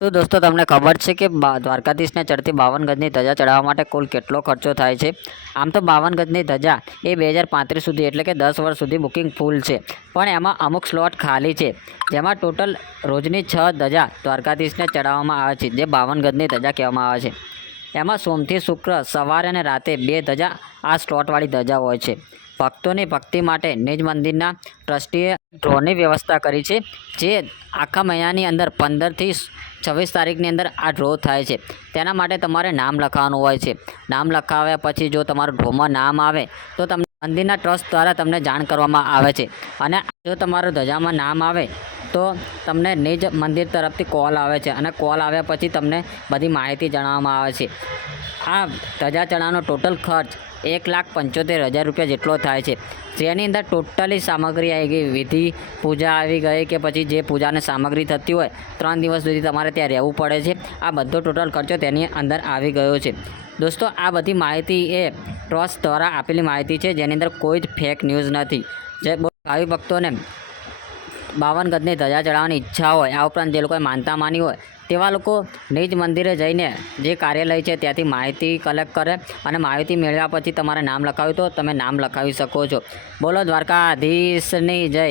તો દોસ્તો તમને ખબર છે કે દ્વારકાધીશને ચડતી 52 ગજની ધજા ચડાવવા માટે કુલ કેટલો ખર્ચો થાય છે? આમ તો 52 ગજની ધજા એ 2035 સુધી એટલે કે 10 વર્ષ સુધી બુકિંગ ફૂલ છે, પણ એમાં અમુક સ્લોટ ખાલી છે, જેમાં ટોટલ રોજની 6 ધજા દ્વારકાધીશને ચડાવવામાં આવે છે, જે 52 ગજની ધજા કહેવામાં આવે છે. એમાં સોમથી શુક્ર સવારે અને રાતે 2 ધજા આ સ્લોટવાળી ધજા હોય છે. ભક્તોની ભક્તિ માટે નિજ મંદિરના ટ્રસ્ટીએ ડ્રોની વ્યવસ્થા કરી છે, જે આખા મહિનાની અંદર 15થી 26 તારીખની અંદર આ ડ્રો થાય છે. તેના માટે તમારે નામ લખાવવાનું હોય છે. નામ લખાવ્યા પછી જો તમારું ડ્રોમાં નામ આવે તો તમને મંદિરના ટ્રસ્ટ દ્વારા તમને જાણ કરવામાં આવે છે, અને જો તમારું ધજામાં નામ આવે તો તમને નિજ મંદિર તરફથી કોલ આવે છે, અને કોલ આવ્યા પછી તમને બધી માહિતી જણાવવામાં આવે છે. આ ધજા ચડાવવાનો ટોટલ ખર્ચ 1,75,000 રૂપિયા જેટલો થાય છે, જેની અંદર ટોટલી સામગ્રી આવી ગઈ, વિધિ પૂજા આવી ગઈ કે પછી જે પૂજાની સામગ્રી થતી હોય 3 દિવસ સુધી તમારે ત્યાં રહેવું પડે છે. આ બધો ટોટલ ખર્ચો તેની અંદર આવી ગયો છે. દોસ્તો, આ બધી માહિતી એ ટ્રસ્ટ દ્વારા આપેલી માહિતી છે, જેની અંદર કોઈ જ ફેક ન્યૂઝ નથી. જે ભાવિ ભક્તોને 52 ગજની ધજા ચડાવવાની ઈચ્છા હોય, આ ઉપરાંત જે લોકોએ માનતા માની હોય તેવા લોકો નિજ મંદિરે જઈને જે કાર્યાલય છે ત્યાંથી માહિતી કલેક્ટ કરે, અને માહિતી મેળવ્યા પછી તમારે નામ લખાવ્યું તો તમે નામ લખાવી શકો છો. બોલો દ્વારકાધીશની જય.